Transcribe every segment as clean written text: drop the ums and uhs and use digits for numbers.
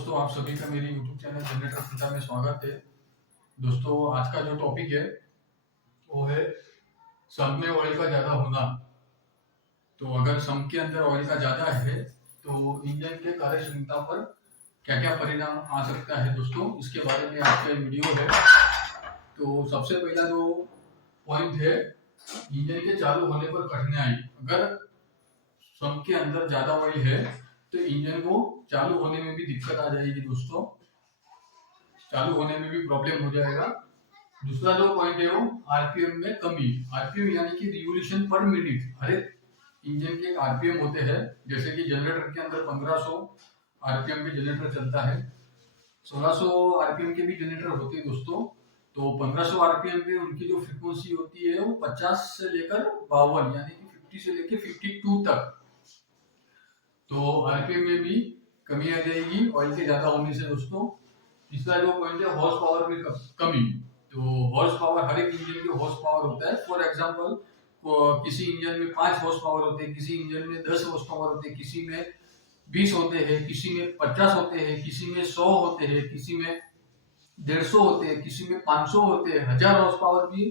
दोस्तों, आप सभी का मेरे YouTube चैनल जनरेटर पिता में स्वागत है। दोस्तों, आज का जो टॉपिक है वो है सम्प में ऑयल का ज़्यादा होना। तो अगर सम्प के अंदर ऑयल का ज़्यादा है तो इंजन के कार्य क्षमता पर क्या क्या परिणाम आ सकता है दोस्तों, इसके बारे में आज का वीडियो है। तो सबसे पहला जो पॉइंट है, इंजन के चालू होने पर कठिनाई। अगर सम्प के अंदर ज़्यादा ऑयल है तो इंजन को चालू होने में भी दिक्कत आ जाएगी दोस्तों, चालू होने में भी प्रॉब्लम हो जाएगा। दूसरा जो पॉइंट है वो आरपीएम में कमी। आरपीएम यानी कि रिवोल्यूशन पर मिनट। हर एक इंजन के एक आरपीएम होते हैं, जैसे कि जनरेटर के अंदर 1500 आरपीएम पे जनरेटर चलता है, 1600 आरपीएम के भी जनरेटर होते हैं दोस्तों। तो 1500 आरपीएम पे उनकी जो फ्रीक्वेंसी होती है वो 50 से लेकर 52 यानी कि 50 से लेकर 52 तक। तो आरपीएम में भी कमी आ जाएगी ऑयल के ज्यादा होने से दोस्तों। तीसरा जो पॉइंट है हॉर्स पावर में कमी। तो हॉर्स पावर, हर एक इंजन के हॉर्स पावर होता है। फॉर एग्जांपल, किसी इंजन में 5 हॉर्स पावर होते हैं, किसी इंजन में 10 हॉर्स पावर होते हैं, किसी में 20 होते हैं, किसी में 50 होते हैं, किसी में 100 होते हैं, किसी में 150 होते हैं, किसी में 500 होते हैं, 1000 हॉर्स पावर भी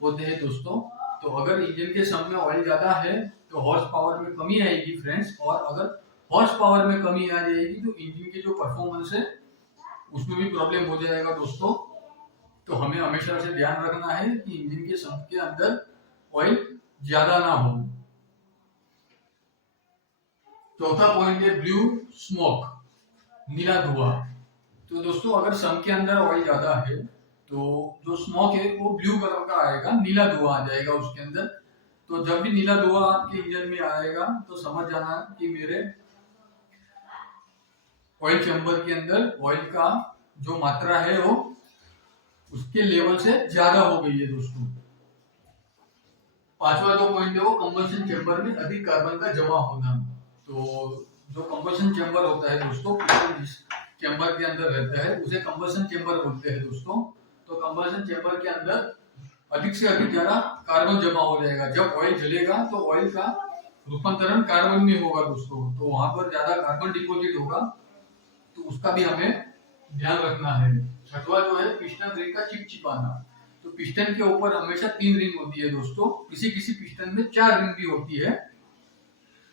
होते हैं दोस्तों। तो अगर इंजन के सम में ऑयल ज्यादा है तो हॉर्स पावर में कमी आएगी फ्रेंड्स, और अगर हॉर्स पावर में कमी आ जाएगी तो इंजन की जो परफॉर्मेंस है उसमें भी प्रॉब्लम हो जाएगा दोस्तों। तो हमें हमेशा से ध्यान रखना है कि इंजन के सम्प के अंदर ऑयल ज्यादा ना हो। चौथा पॉइंट है ब्लू स्मोक, नीला धुआं। तो दोस्तों, अगर सम्प के अंदर ऑयल ज्यादा है तो जो स्मोक है वो ब्लू कलर का आएगा, नीला धुआं आ जाएगा उसके अंदर। तो जब भी नीला धुआं आपके इंजन में आएगा तो समझ जाना कि मेरे ऑयल चैम्बर के अंदर ऑयल का जो मात्रा है वो उसके लेवल से ज्यादा हो गई है दोस्तों। पांचवा जो पॉइंट है वो कंबशन चैम्बर में अधिक कार्बन का जमा होना। तो जो कंबशन चैम्बर होता है दोस्तों, जिस चैम्बर के अंदर रहता है उसे कंबशन चैम्बर बोलते हैं दोस्तों। तो कंबशन चैम्बर के अंदर अधिक से अधिक ज्यादा कार्बन जमा हो जाएगा। जब ऑयल जलेगा तो ऑयल का रूपांतरण कार्बन में होगा दोस्तों, तो वहां पर ज्यादा कार्बन डिपॉजिट होगा, तो उसका भी हमें ध्यान रखना है। छठवा जो है पिस्टन रिंग का चिपचिपाना। तो पिस्टन के ऊपर हमेशा 3 रिंग होती है दोस्तों, किसी किसी पिस्टन में 4 रिंग भी होती है।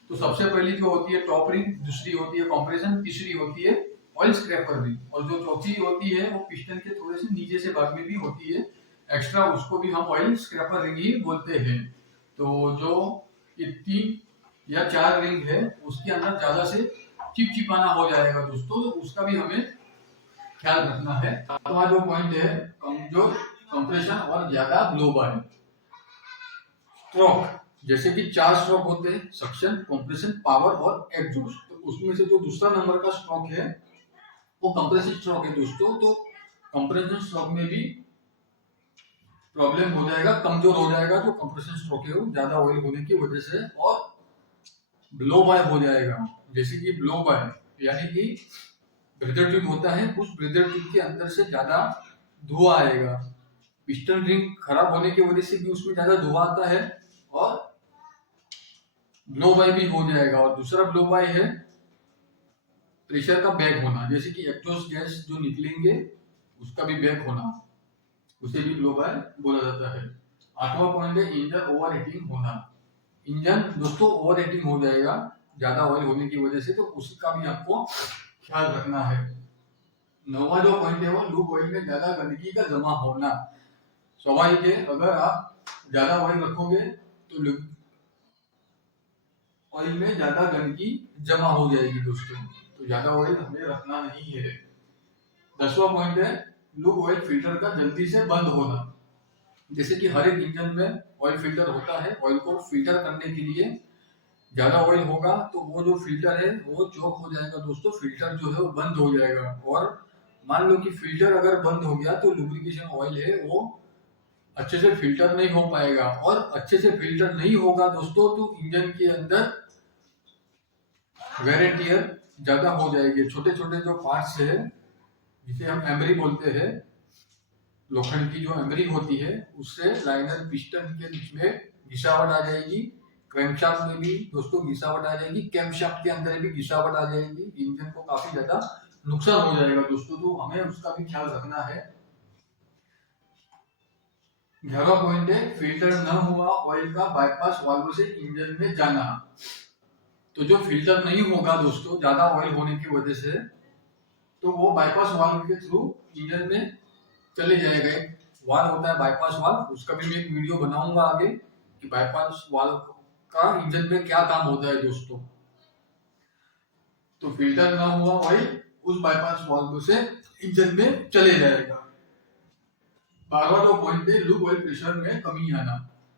तो सबसे पहली जो होती है टॉप रिंग, दूसरी होती है कंप्रेशन, तीसरी होती है ऑयल स्क्रैपर रिंग, और जो चौथी होती है वो पिस्टन के थोड़े से नीचे से भाग में भी होती है एक्स्ट्रा, उसको भी हम ऑयल स्क्रैपर रिंग ही बोलते हैं। तो जो ये 3 या 4 रिंग है उसके अंदर ज्यादा से चिपचिपाना हो जाएगा दोस्तों, तो उसका भी हमें ख्याल रखना है। तो जो पॉइंट है जो कंप्रेशन और ज्यादा ब्लो बाय। स्ट्रोक, जैसे कि 4 स्ट्रोक होते हैं, सक्शन, कंप्रेशन, पावर और एग्जॉस्ट। तो उसमें से जो दूसरा नंबर का स्ट्रोक है वो कंप्रेशन स्ट्रोक है दोस्तों। तो कंप्रेशन स्ट्रोक में भी प्रॉब्लम हो जाएगा, कमजोर हो जाएगा जो कंप्रेशन स्ट्रोक है वो ज्यादा ऑयल होने की वजह से, और ब्लो बाय हो जाएगा। जैसे कि ब्लो बाय यानी कि ब्रेदर ट्यूब होता है, उस ब्रेदर ट्यूब के अंदर से ज्यादा धुआं आएगा। पिस्टन रिंग खराब होने की वजह से भी उसमें ज्यादा धुआं आता है और ब्लो बाय भी हो जाएगा। और दूसरा ब्लो बाय है प्रेशर का बैक होना, जैसे कि एग्जॉस्ट गैस जो निकलेंगे उसका भी बैक होना, उसे भी ब्लो बाय बोला जाता है। 8वां पॉइंट है इंजन ओवर हीटिंग होना। इंजन दोस्तों ओवर हीटिंग हो जाएगा ज्यादा ऑयल होने की वजह से, तो उसका भी आपको ख्याल रखना है। 9वां जो पॉइंट है वो लूप ऑयल में ज्यादा गंदगी का जमा होना। स्वाभाविक है, अगर आप ज्यादा ऑयल रखोगे तो लूप ऑयल में ज्यादा गंदगी जमा हो जाएगी दोस्तों, तो ज्यादा ऑयल हमें रखना नहीं है। 10वां पॉइंट है लूप ऑयल फिल्टर का जल्दी से बंद होना। जैसे कि हर एक इंजन में ऑयल फिल्टर होता है, ऑयल को फिल्टर करने के लिए ज्यादा ऑयल होगा तो वो जो फिल्टर है वो चौक हो जाएगा दोस्तों, फिल्टर जो है वो बंद हो जाएगा। और मान लो कि फिल्टर अगर बंद हो गया तो लुब्रिकेशन ऑयल है वो अच्छे से फिल्टर नहीं हो पाएगा, और अच्छे से फिल्टर नहीं होगा दोस्तों तो इंजन के अंदर वेयर एंड टियर ज्यादा हो जाएगी। छोटे छोटे जो पार्ट्स है जिसे हम एमरी बोलते हैं, लोखंड की जो एमरी होती है उससे लाइनर पिस्टन के बीच में घिसावट आ जाएगी, क्रैंकशाफ्ट में भी दोस्तों घिसावट आ जाएगी, कैमशाफ्ट के अंदर भी घिसावट आ जाएगी, इंजन को काफी ज्यादा नुकसान हो जाएगा दोस्तों, तो हमें उसका भी ख्याल रखना है। 11वां पॉइंट है फिल्टर न हुआ ऑयल का बाईपास वाल्व से इंजन में जाना। तो जो फिल्टर नहीं होगा दोस्तों ज्यादा ऑयल होने की वजह से, तो वो बाईपास वाल्व के थ्रू इंजन में चले जाएगा। एक वाल्व होता है बाईपास वाल्व, उसका भी मैं एक वीडियो बनाऊंगा आगे कि बाईपास वाल्व का इंजन में क्या काम होता है दोस्तों। तो फिल्टर ना हुआ ऑयल उस बाईपास वाल्व से इंजन में चले जाएगा। 12वां जो पॉइंट है लूप ऑयल प्रेशर में कमी आना।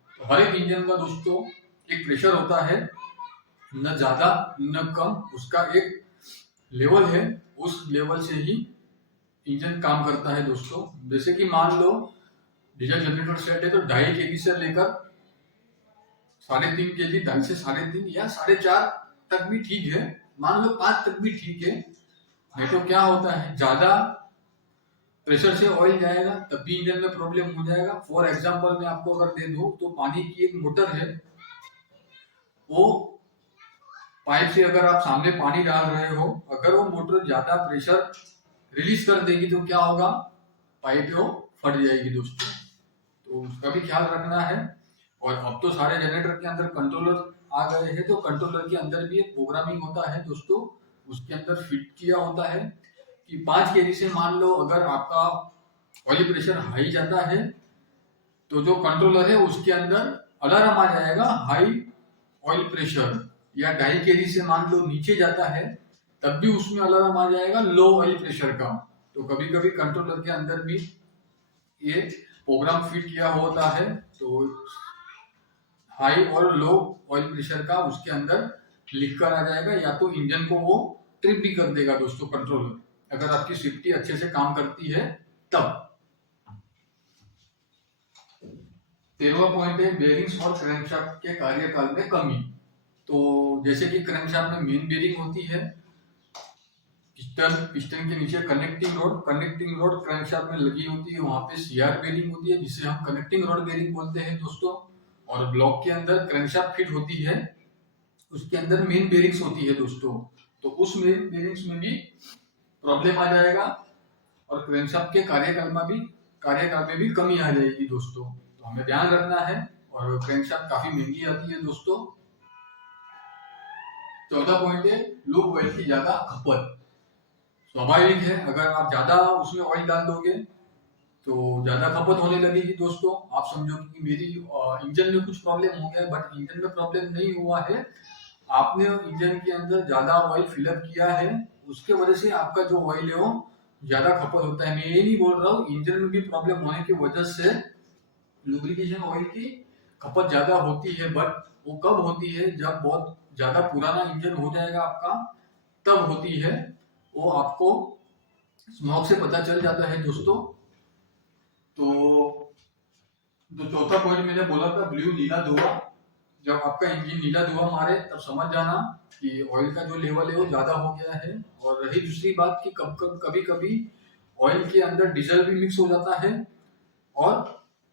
तो हर एक इंजन का दोस्तों एक प्रेशर होता है, न ज्यादा न कम, उसका एक लेवल है, उस लेवल से ही इंजन काम करता है दोस्तों। जैसे कि मान लो डीजल जनरेटर सेट है तो 2.5 kg से लेकर 3.5 kg, 2.5 से 3.5 या 4.5 तक भी ठीक है, मान लो 5 तक भी ठीक है। नहीं तो क्या होता है ज्यादा प्रेशर से ऑयल जाएगा तब भी इंजन में प्रॉब्लम हो जाएगा। फॉर एग्जांपल मैं आपको अगर दे दूं तो पानी की एक मोटर है, वो पाइप से अगर आप सामने पानी डाल रहे हो, अगर वो मोटर ज्यादा प्रेशर रिलीज कर देगी तो क्या होगा, पाइप वो फट जाएगी दोस्तों। तो उसका भी ख्याल रखना है। और अब तो सारे जनरेटर के अंदर कंट्रोलर आ गए हैं, तो कंट्रोलर के अंदर भी एक प्रोग्रामिंग होता है दोस्तों, उसके अंदर फिट किया होता है कि 5 kg से मान लो अगर आपका ऑयल प्रेशर हाई जाता है तो जो कंट्रोलर है उसके अंदर अलार्म आ जाएगा हाई ऑयल प्रेशर। या 2.5 kg से मान लो नीचे जाता है तब भी उसमें अलार्म आ जाएगा लो ऑयल प्रेशर का। तो कभी कभी कंट्रोलर के अंदर भी ये प्रोग्राम फिट किया होता है, तो हाई और लो ऑयल प्रेशर का उसके अंदर लिख कर आ जाएगा, या तो इंजन को वो ट्रिप भी कर देगा दोस्तों कंट्रोलर, अगर आपकी सेफ्टी अच्छे से काम करती है तब। 13वां पॉइंट है बेरिंग्स और क्रैंकशाफ्ट के कार्यकाल में कमी। तो जैसे कि क्रैंकशाफ्ट में मेन बेरिंग होती है, पिस्टन के नीचे कनेक्टिंग रोड क्रैंकशाफ्ट में लगी होती है, वहां पे सीआर बेरिंग होती है जिसे हम कनेक्टिंग रोड बेरिंग बोलते हैं दोस्तों। और ब्लॉक के अंदर क्रैंकशाफ्ट फिट होती है, उसके अंदर मेन बेरिंग्स होती है दोस्तों। तो उस मेन बेरिंग्स में भी प्रॉब्लम आ जाएगा और क्रैंकशाफ्ट के कार्यकाल में भी कमी आ जाएगी दोस्तों। तो हमें ध्यान रखना है, और क्रैंकशाफ्ट काफी महंगी आती है दोस्तों। 14 पॉइंट है लूप ऑयल की ज्यादा खपत। स्वाभाविक है अगर आप ज्यादा उसमें ऑयल डाल दोगे तो ज्यादा खपत होने लगेगी दोस्तों। आप समझो कि मेरी इंजन में कुछ प्रॉब्लम हो गया, बट इंजन में प्रॉब्लम नहीं हुआ है, आपने इंजन के अंदर ज्यादा ऑयल फिलअप किया है, उसके वजह से आपका जो ऑयल है वो ज्यादा खपत होता है। मैं ये नहीं बोल रहा हूँ इंजन में भी प्रॉब्लम होने की वजह से लुब्रिकेशन ऑयल की खपत ज्यादा होती है, बट वो कब होती है, जब बहुत ज्यादा पुराना इंजन हो जाएगा आपका, तब होती है। वो आपको स्मोक से पता चल जाता है दोस्तों। तो जो चौथा पॉइंट मैंने बोला था ब्लू नीला धुआं, जब आपका इंजन नीला धुआं मारे तब समझ जाना कि ऑयल का जो लेवल है वो ज्यादा हो गया है। और रही दूसरी बात कि कभी कभी ऑयल के अंदर डीजल भी मिक्स हो जाता है और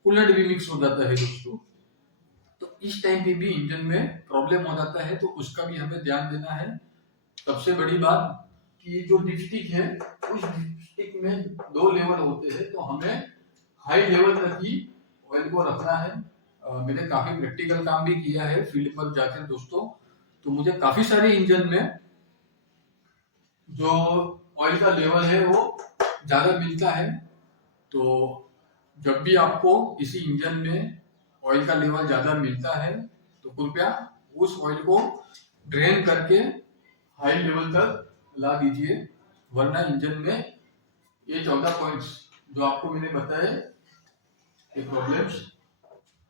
कूलेंट भी मिक्स हो जाता है दोस्तों। तो इस टाइम पे भी इंजन में प्रॉब्लम हो जाता है, तो उसका भी हमें ध्यान देना है। सबसे बड़ी बात कि जो डिपस्टिक है उस डिपस्टिक में 2 लेवल होते हैं, तो हमें हाई लेवल तक ही ऑयल को रखना है। मैंने काफी प्रैक्टिकल काम भी किया है फील्ड पर जाकर दोस्तों, तो मुझे काफी सारे इंजन में जो ऑयल का लेवल है वो ज्यादा मिलता है। तो जब भी आपको किसी इंजन में ऑयल का लेवल ज्यादा मिलता है तो कृपया उस ऑयल को ड्रेन करके हाई लेवल तक ला दीजिए, वरना इंजन में ये 14 पॉइंट्स जो आपको मैंने बताए ये प्रॉब्लम्स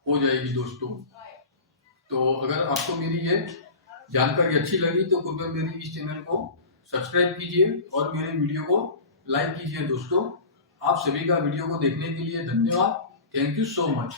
हो जाएगी दोस्तों। तो अगर आपको मेरी ये जानकारी अच्छी लगी तो कृपया मेरे इस चैनल को सब्सक्राइब कीजिए और मेरे वीडियो को लाइक कीजिए दोस्तों। आप सभी का वीडियो को देखने के लिए धन्यवाद। Thank you so much.